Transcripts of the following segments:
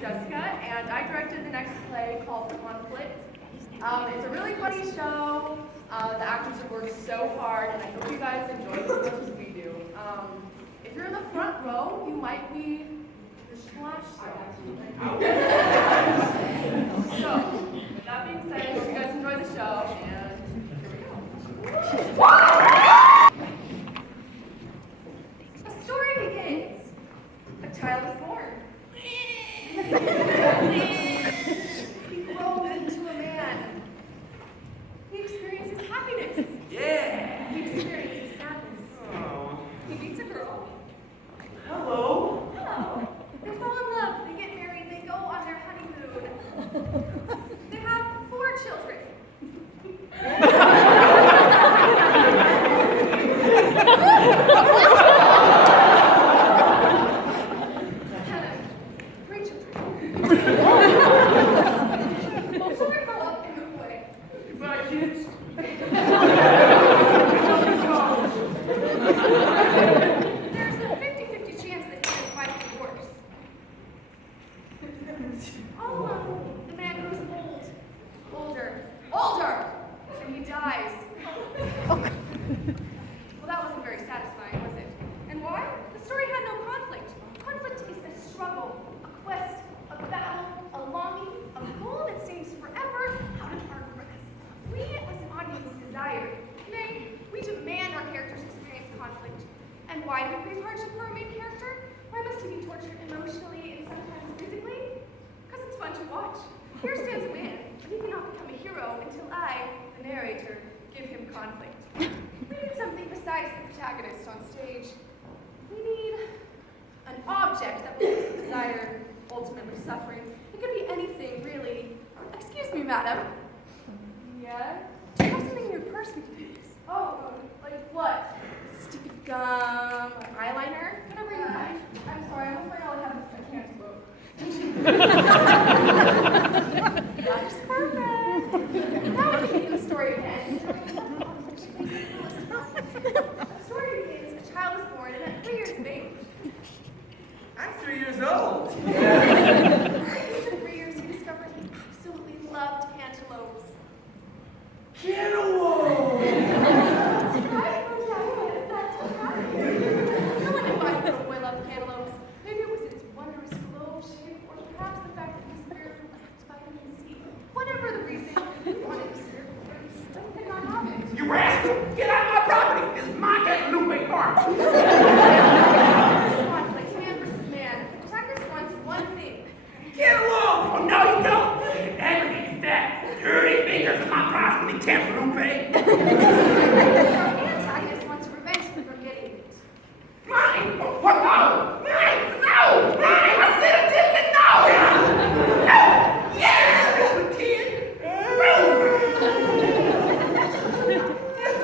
Jessica, and I directed the next play called Conflict. It's a really funny show. The actors have worked so hard, and I hope you guys enjoy it as much as we do. If you're in the front row, you might be the splash zone. So, with that being said, I hope you guys enjoy the show, and here we go. A story begins. A child is born. He grows into a man. He experiences happiness. Yeah. He experiences sadness. Oh. He meets a girl. Hello. Hello. They fall in love. They get married. They go on their honeymoon. They have 4 children. Madam. Yeah? Do you have something in your purse we can use? Oh, like what? A stick of gum, an eyeliner, whatever you find. I'm sorry, I'm afraid all I have is a cantaloupe. That's perfect. That would begin the story again. The story begins, a child is born and at 3 years of age. I'm 3 years old. Loved cantaloupes. Cantaloupe! That's right, that's what happened. No one knew why the little boy loved cantaloupes. Maybe it was its wondrous globe shape, or perhaps the fact that his spirit lacked vitamin C. Whatever the reason, he wanted his spirit first, but he did not have it. You rascal! Get out of my property! This is my cantaloupe farm! Conflict, man versus man. The protagonist wants one thing. Cantaloupe! Oh, no, you don't! That dirty fingers of my property, cantaloupe! The antagonist wants to prevent him from getting it. Mine! What? No! Mine! No! Mine! I said I didn't know! No! Yes! Stupid kid!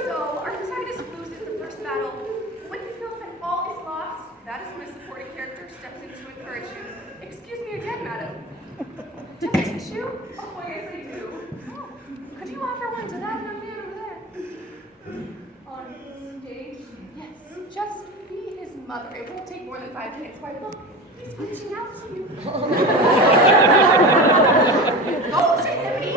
So, our protagonist loses the first battle. When he feels that all is lost, that is when a supporting character steps in to encourage him. Excuse me again, madam. Do you have a tissue? Oh, yes, I do. Oh, could you offer one to that young man over there? On stage? Yes. Just be his mother. It won't take more than 5 minutes. Why, look, he's reaching out to you. Oh, shake the meat!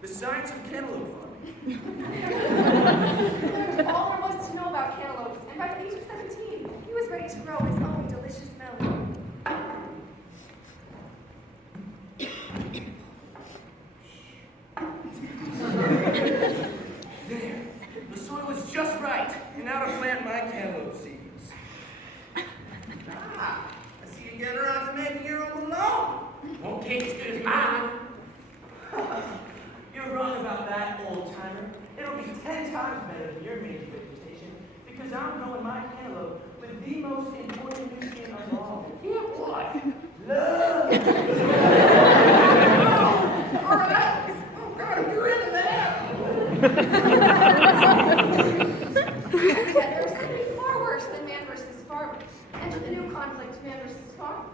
The science of cantaloupe farming. All there was to know about cantaloupes, and by the age of 17, he was ready to grow his own delicious melon. Alright. Oh, God, you're in there. Yet there's something far worse than man versus farmer. And with the new conflict, man versus farm.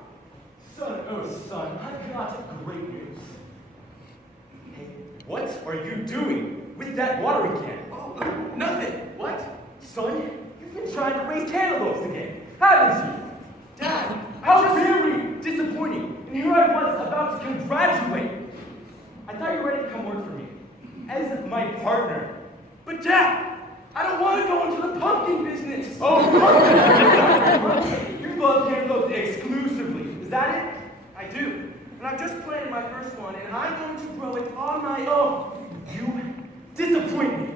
Son, oh son, I've got great news. Hey, what are you doing with that watering can? Oh, nothing. What? Son, you've been trying to raise cantaloupes again, haven't you? Dad, How very disappointing. And here I was about to congratulate. I thought you were ready to come work for me as my partner. but Dad, I don't want to go into the pumpkin business. Oh, you love cantaloupes exclusively. Is that it? I do. And I've just planted my first one, and I'm going to grow it on my own. You disappoint me.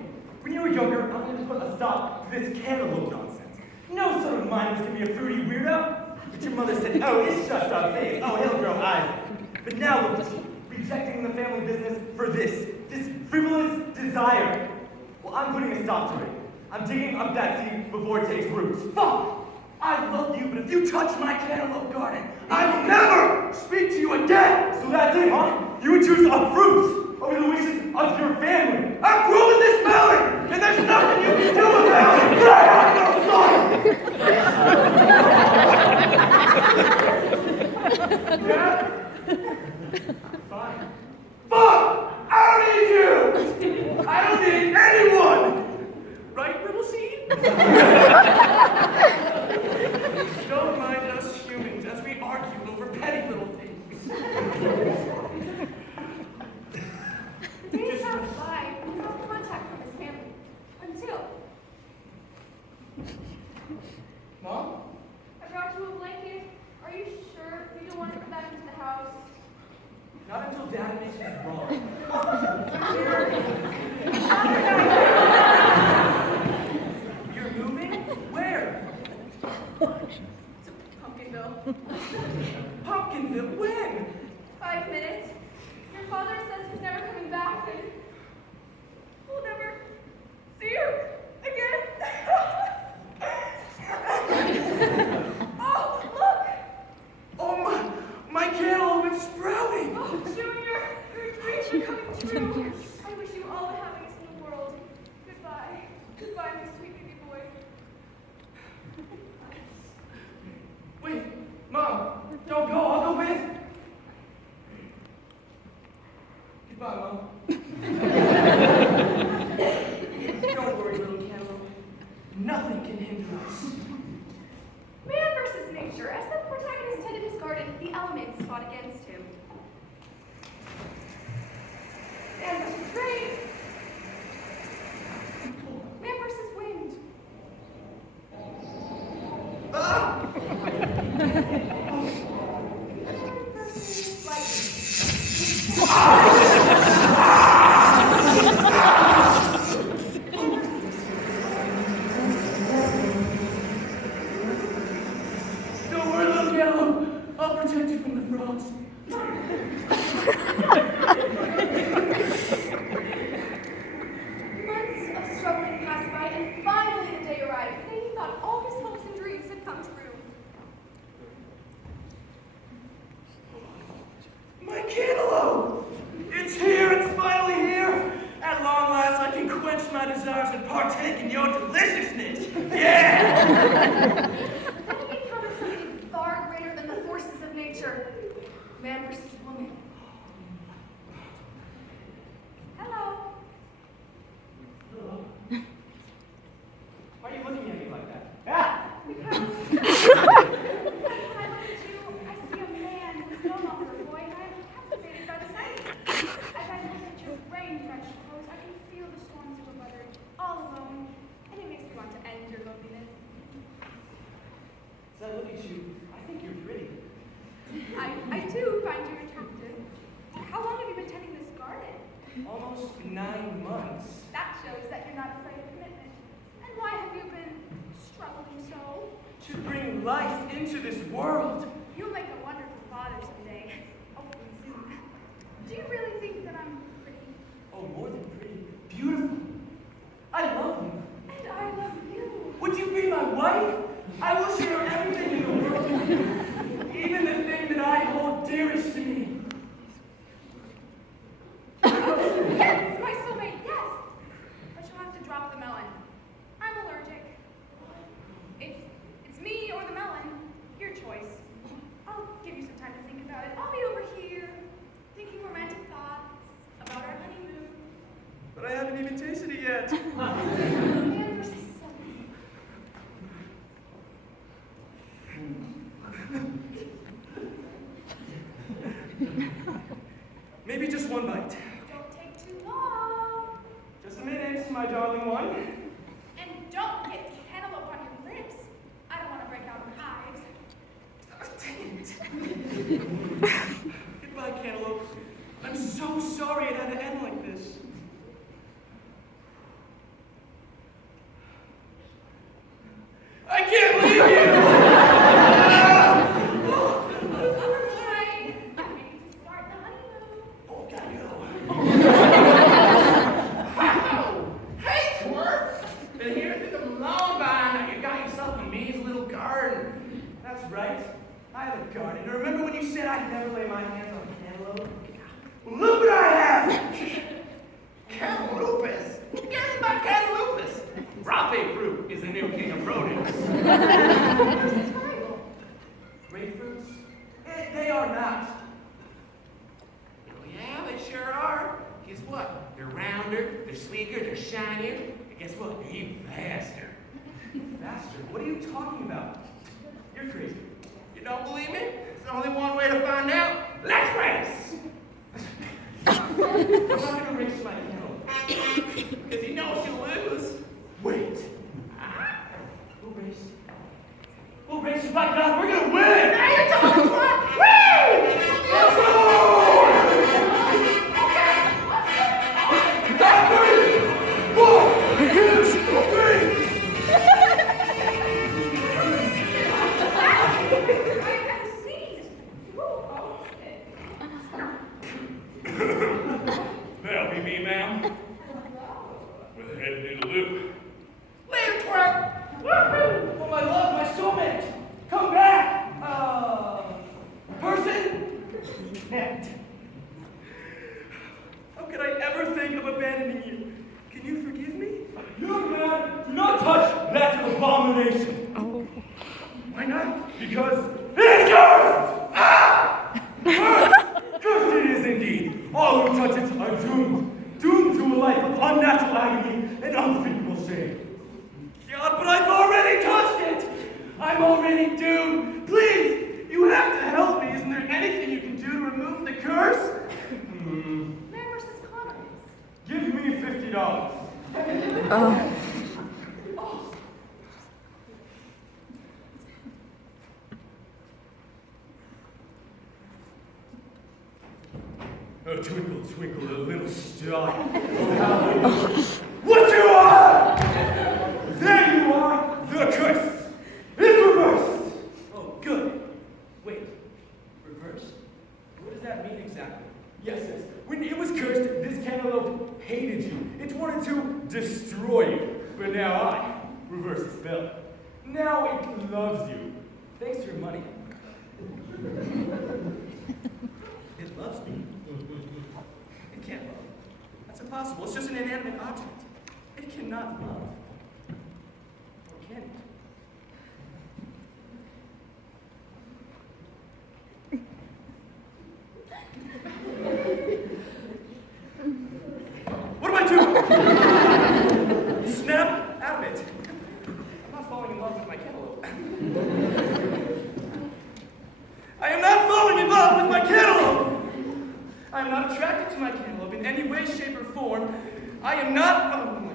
When you were younger, I wanted to put a stop to this cantaloupe nonsense. No son of mine was going to be a fruity weirdo. But your mother said, oh, it's just a phase. Oh, he'll grow eyes. But now look at you, rejecting the family business for this frivolous desire. Well, I'm putting a stop to it. I'm digging up that seed before it takes roots. Fuck! I love you, but if you touch my cantaloupe garden, I will never speak to you again! So that's it, huh? You would choose a fruit over the wishes of your family. I'm growing this melon, and there's nothing you can do about it! I have no son! Yeah? Fine. Fuck! I don't need you! I don't need anyone! Right, little seed? Don't mind us humans as we argue over petty little things. Days pass by without contact from his family. Until Mom? I brought you a blanket. Are you sure you don't want to come back into the house? Not until Dad makes me wrong. You're moving? Where? Pumpkinville. Pumpkinville? When? 5 minutes. Your father says he's never coming back, and we'll never see you again. Oh, look! Oh, my cantaloupe is sprouting! Oh, Junior, your dreams are coming true. I wish you all the happiness in the world. Goodbye. Goodbye, my sweet baby boy. Wait, Mom, don't go, I'll go with. Goodbye, Mom. Don't worry, little cantaloupe. Nothing can hinder us. Man versus nature. As the protagonist tended his garden, the elements fought against him. Man versus rain. Man versus wind. Ah! Man versus lightning. Don't worry, little cantaloupe. I'll protect you from the frogs. Months of struggling passed by, and finally the day arrived. The day he thought all his hopes and dreams had come true. My cantaloupe! It's here, it's finally here! At long last, I can quench my desires and partake in your deliciousness! Yeah! Then he encountered something far greater than the forces of nature. Man versus woman. Hello. Why are you looking at me like that? Ah! Because when I look at you, I see a man who is no longer a boy, and I am captivated by the sight. As I look at your rain-drenched clothes, I can feel the storms you were weathering all alone, and it makes me want to end your loneliness. As I look at you, I think you're pretty. I do find you attractive. How long have you been tending this garden? Almost 9 months. That shows that you're not afraid of commitment. And why have you been struggling so? To bring life into this world. You'll make a wonderful father someday. Hopefully soon. Do you really think that I'm pretty? Oh, more than pretty. Beautiful. I love you. And I love you. Would you be my wife? I will share everything in the world with you. Even the thing that I hold dearest to Maybe just one bite. Don't take too long. Just a minute, my darling one. And don't get cantaloupe on your lips. I don't want to break out in hives. Goodbye, cantaloupe. I'm so sorry it had to end like this. I can't leave you! Start the honeymoon. Oh, gotta go. Hey, twerp! Been here through the long vine. You got yourself a mean little garden. That's right. I have a garden. And remember when you said I'd never lay my hands on a cantaloupe? Well, look what I have! Cantaloupe. Guess about cantaloupe. Rape fruit is the new king of produce. Grapefruits? They are not. Oh, yeah, they sure are. Guess what? They're rounder, they're sleeker, they're shinier. And guess what? They're even faster. Faster? What are you talking about? You're crazy. You don't believe me? There's only one way to find out. Let's race! I'm not gonna race my cantaloupe. Because you know she'll lose. Wait. Ah. We'll race. We'll race. By God, we're gonna win! Now you're talking what? Woo! Let's go! One, two, three! That'll be me, ma'am. With a head in the loop. Later, twerp! Woohoo! Oh, my love, my soulmate! Come back! Person? Net. How could I ever think of abandoning you? Can you forgive me? Young man, do not touch that abomination. Why not? Because it is cursed! Ah! Cursed! Cursed it is indeed. All who touch it are doomed. Doomed to a life of unnatural agony and unthinkable shame. God, but I've already touched it! I'm already doomed! Please! You have to help me! Isn't there anything you can do to remove the curse? Man versus Connor. Give me $50. Oh, twinkle, twinkle, a little star. What you are! There you are! The curse is reversed! Oh, good. Wait. Reverse? What does that mean exactly? Yes. When it was cursed, this cantaloupe hated you. It wanted to destroy you. But now I reverse the spell. Now it loves you. Thanks to your money. It loves me. It can't love. That's impossible. It's just an inanimate object. It cannot love. Or can it? What am I doing? Snap out of it. I'm not falling in love with my cantaloupe. I am not falling in love with my cantaloupe. I am not attracted to my cantaloupe in any way, shape, or form. I am not. Oh my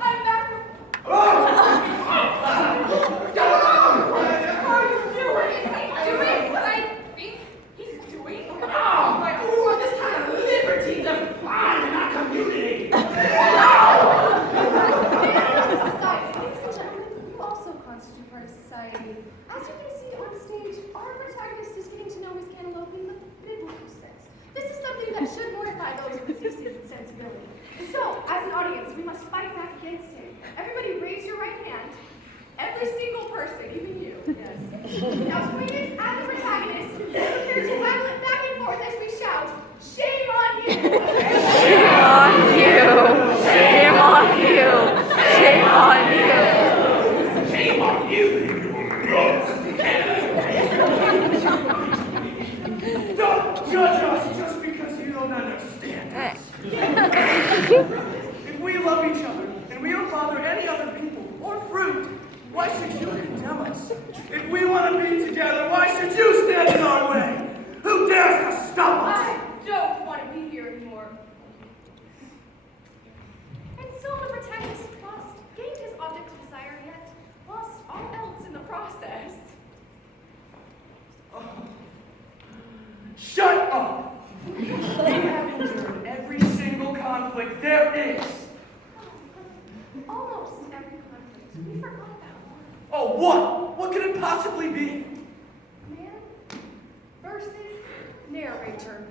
I'm back. Oh! Is he doing what I think he's doing? Oh, like, who want this kind of liberty to find in our community? Ladies and gentlemen, you also constitute part of society. As you can see on stage, our protagonist is getting to know his cantaloupe in the biblical sense. This is something that should mortify those with decent sensibility. So, as an audience, we must fight back against him. Everybody raise your right hand. Every single person, even you. Yes. Now, pointed at the protagonist, prepare to waggle it back and forth as we shout, "Shame on you!" Shame on you! Shame on you! Shame on you! Shame on you! Don't judge us just because you don't understand us. she? If we love each other and we don't bother any other people or fruit, why should you condemn us? If we want to be together, why should you stand in our way? Who dares to stop us? I don't want to be here anymore. And so to protect his trust, gained his object of desire, yet lost all else in the process. Shut up! We have endured every single conflict there is. Almost every conflict we forgot about. Oh, what? What could it possibly be? Man versus narrator.